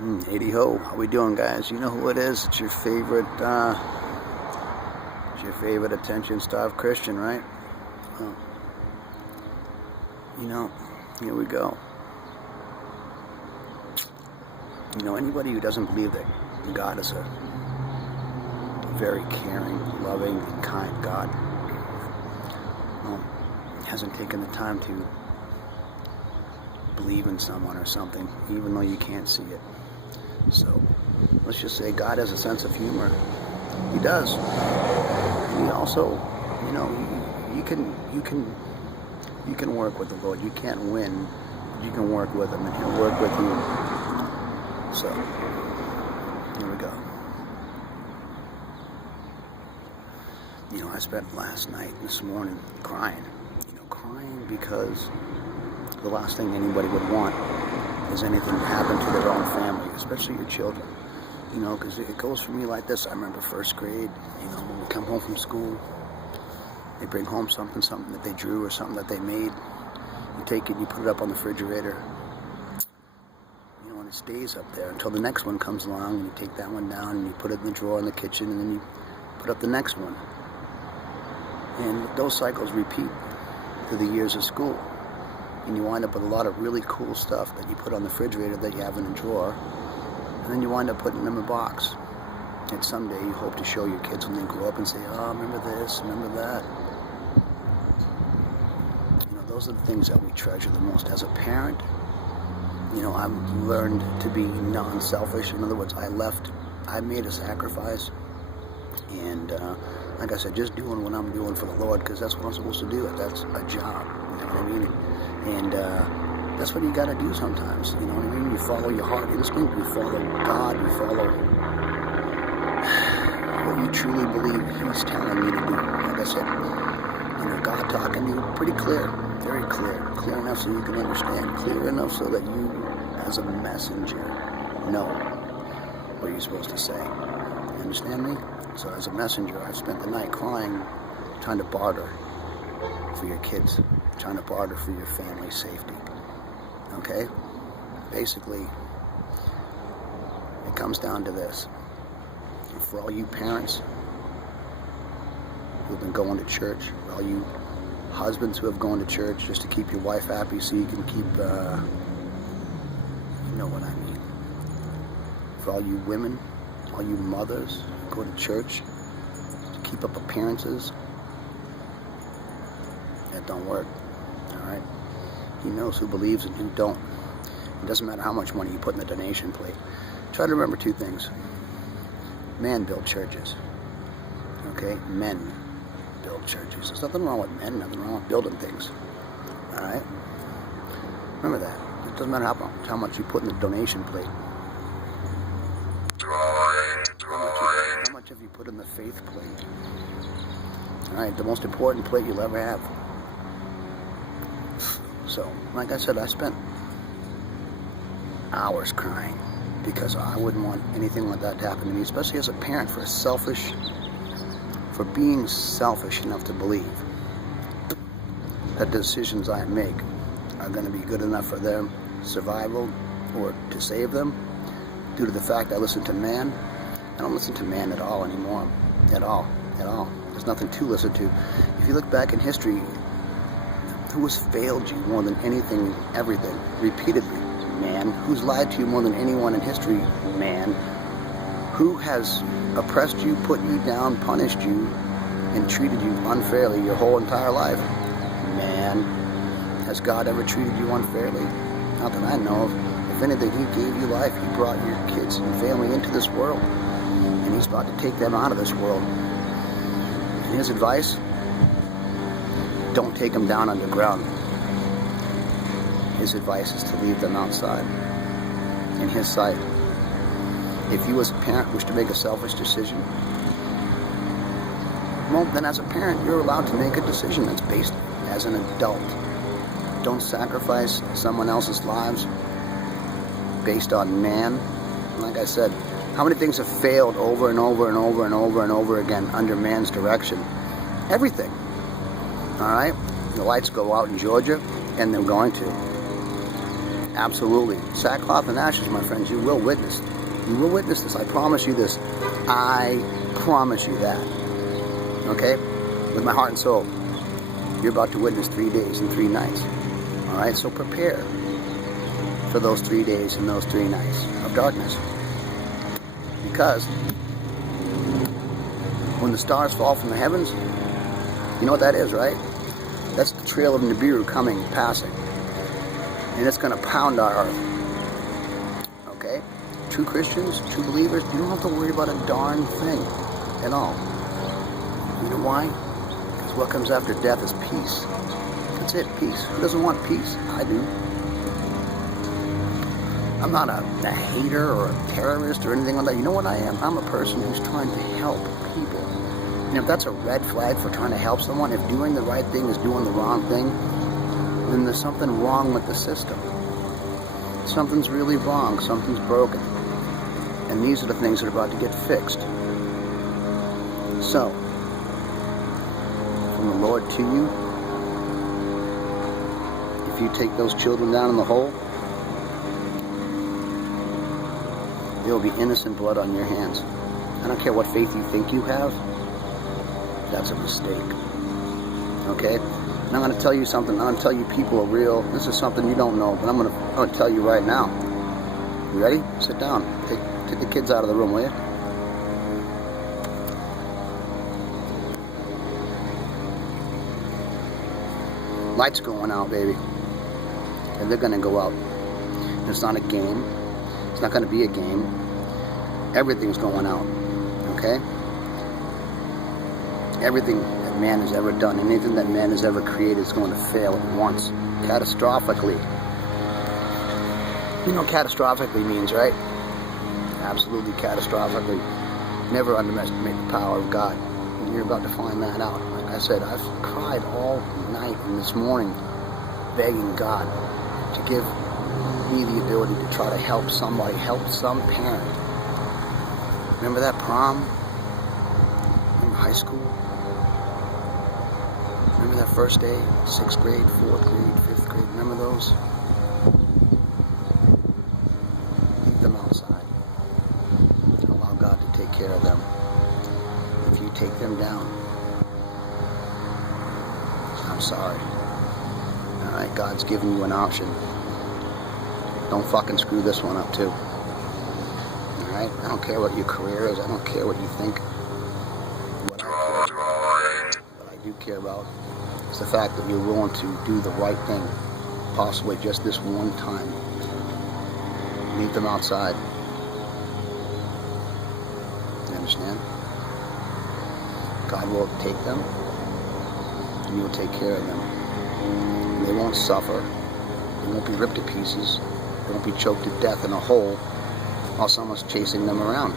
Hey ho, how we doing, guys? You know who it is? It's your favorite attention-starved Christian, right? Well, here we go. Anybody who doesn't believe that God is a very caring, loving, and kind God, hasn't taken the time to believe in someone or something, even though you can't see it. So let's just say God has a sense of humor. He does. And he also, you can work with the Lord. You can't win, but you can work with him, and he'll work with you. So here we go. I spent last night and this morning crying. Crying because the last thing anybody would want is anything to happen to their own family, especially your children. Because it goes for me like this. I remember first grade, when we come home from school, they bring home something that they drew or something that they made. You take it, you put it up on the refrigerator, and it stays up there until the next one comes along, and you take that one down and you put it in the drawer in the kitchen, and then you put up the next one. And those cycles repeat through the years of school. And you wind up with a lot of really cool stuff that you put on the refrigerator that you have in a drawer, and then you wind up putting them in a box. And someday you hope to show your kids when they grow up and say, oh, remember this, remember that. Those are the things that we treasure the most. As a parent, I've learned to be non-selfish. In other words, I made a sacrifice, and like I said, just doing what I'm doing for the Lord, because that's what I'm supposed to do. That's a job, you know what I mean? And that's what you got to do sometimes, you know what I mean? You follow your heart instinct, you follow God, you follow what you truly believe He's telling you to do. Like I said, God talking to you pretty clear, very clear enough so you can understand, clear enough so that you, as a messenger, know what you're supposed to say. You understand me? So as a messenger, I've spent the night crying, trying to barter for your kids, trying to barter for your family's safety. Okay? Basically, it comes down to this. For all you parents who've been going to church, for all you husbands who have gone to church just to keep your wife happy so you can keep, you know what I mean. For all you women, all you mothers who go to church to keep up appearances, that don't work. Alright? He knows who believes and who don't. It doesn't matter how much money you put in the donation plate. Try to remember two things. Men build churches. Okay? Men build churches. There's nothing wrong with men, nothing wrong with building things. Alright? Remember that. It doesn't matter how much you put in the donation plate. How much have you put in the faith plate? Alright? The most important plate you'll ever have. So, like I said, I spent hours crying because I wouldn't want anything like that to happen to me, especially as a parent, for being selfish enough to believe that the decisions I make are going to be good enough for their survival or to save them, due to the fact I listen to man. I don't listen to man at all anymore. At all. There's nothing to listen to. If you look back in history, who has failed you more than anything, everything, repeatedly? Man. Who's lied to you more than anyone in history? Man. Who has oppressed you, put you down, punished you, and treated you unfairly your whole entire life? Man. Has God ever treated you unfairly? Not that I know of. If anything, He gave you life. He brought your kids and family into this world, and He's about to take them out of this world. And His advice: don't take them down underground. His advice is to leave them outside, in His sight. If you as a parent wish to make a selfish decision, well, then as a parent, you're allowed to make a decision that's based as an adult. Don't sacrifice someone else's lives based on man. Like I said, how many things have failed over and over and over and over and over again under man's direction? Everything. Alright? The lights go out in Georgia, and they're going to. Absolutely. Sackcloth and ashes, my friends. You will witness. You will witness this. I promise you this. I promise you that. Okay? With my heart and soul. You're about to witness 3 days and 3 nights. Alright? So prepare for those 3 days and those 3 nights of darkness. Because when the stars fall from the heavens, you know what that is, right? That's the trail of Nibiru coming, passing. And it's going to pound our earth. Okay? True Christians, true believers, you don't have to worry about a darn thing at all. You know why? Because what comes after death is peace. That's it, peace. Who doesn't want peace? I do. I'm not a hater or a terrorist or anything like that. You know what I am? I'm a person who's trying to help people. And if that's a red flag for trying to help someone, if doing the right thing is doing the wrong thing, then there's something wrong with the system. Something's really wrong. Something's broken. And these are the things that are about to get fixed. So, from the Lord to you, if you take those children down in the hole, there will be innocent blood on your hands. I don't care what faith you think you have. That's a mistake. Okay? And I'm going to tell you something. I'm going to tell you people are real. This is something you don't know, but I'm going to tell you right now. You ready? Sit down. Take the kids out of the room, will you? Lights going out, baby. And they're going to go out. And it's not a game. It's not going to be a game. Everything's going out. Okay? Everything that man has ever done, anything that man has ever created is going to fail at once, catastrophically. You know what catastrophically means, right? Absolutely catastrophically. Never underestimate the power of God. And you're about to find that out. Like I said, I've cried all night and this morning begging God to give me the ability to try to help somebody, help some parent. Remember that prom? Remember high school? Remember that first day? 6th grade, 4th grade, 5th grade? Remember those? Leave them outside. Allow God to take care of them. If you take them down, I'm sorry. Alright, God's given you an option. Don't fucking screw this one up too. Alright? I don't care what your career is. I don't care what you think. What I do care about is the fact that you're willing to do the right thing. Possibly just this one time. Meet them outside. You understand? God will take them. And you will take care of them. They won't suffer. They won't be ripped to pieces. They won't be choked to death in a hole while someone's chasing them around.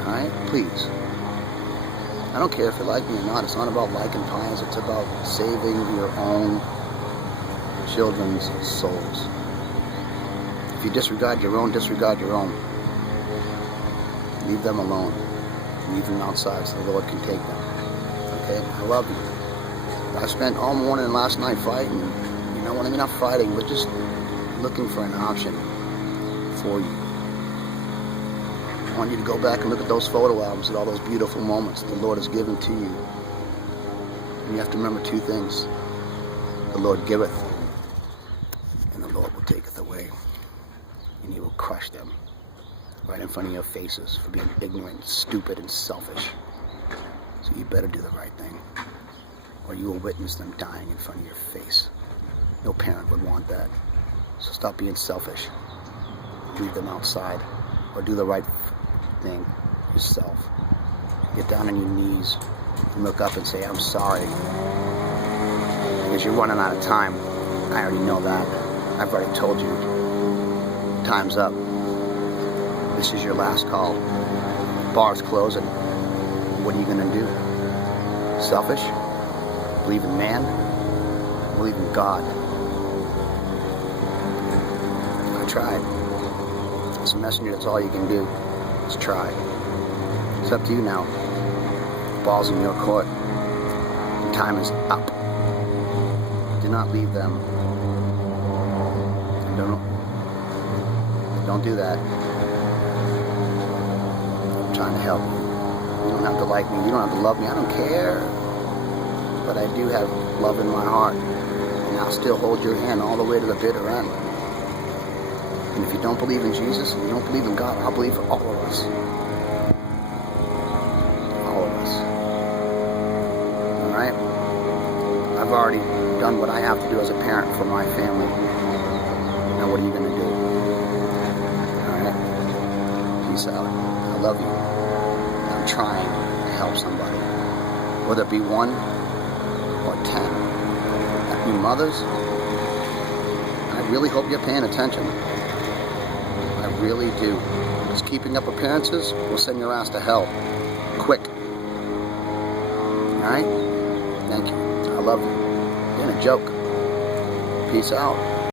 Alright? Please. I don't care if you like me or not. It's not about liking pies. It's about saving your own children's souls. If you disregard your own, disregard your own. Leave them alone. Leave them outside so the Lord can take them. Okay? I love you. I spent all morning and last night fighting. You know what I mean? Not fighting, but just looking for an option for you. I want you to go back and look at those photo albums and all those beautiful moments the Lord has given to you. And you have to remember 2 things. The Lord giveth, and the Lord will taketh away. And He will crush them right in front of your faces for being ignorant, stupid, and selfish. So you better do the right thing, or you will witness them dying in front of your face. No parent would want that. So stop being selfish. Leave them outside, or do the right thing yourself. Get down on your knees and look up and say, I'm sorry. Because you're running out of time. I already know that. I've already told you. Time's up. This is your last call. Bar's closing. What are you going to do? Selfish? Believe in man? Believe in God? I tried. As a messenger, that's all you can do. Just try. It's up to you now. The ball's in your court. Your time is up. Do not leave them Don't do that. I'm trying to help you. You don't have to like me. You don't have to love me. I don't care. But I do have love in my heart. And I'll still hold your hand all the way to the bitter end. And if you don't believe in Jesus, and you don't believe in God, I'll believe for all of us. All of us. Alright? I've already done what I have to do as a parent for my family. Now what are you going to do? Alright? Peace out. I love you. I'm trying to help somebody. Whether it be 1 or 10. You mothers, I really hope you're paying attention. I really do. Just keeping up appearances will send your ass to hell. Quick. Alright? Thank you. I love you. You're a joke. Peace out.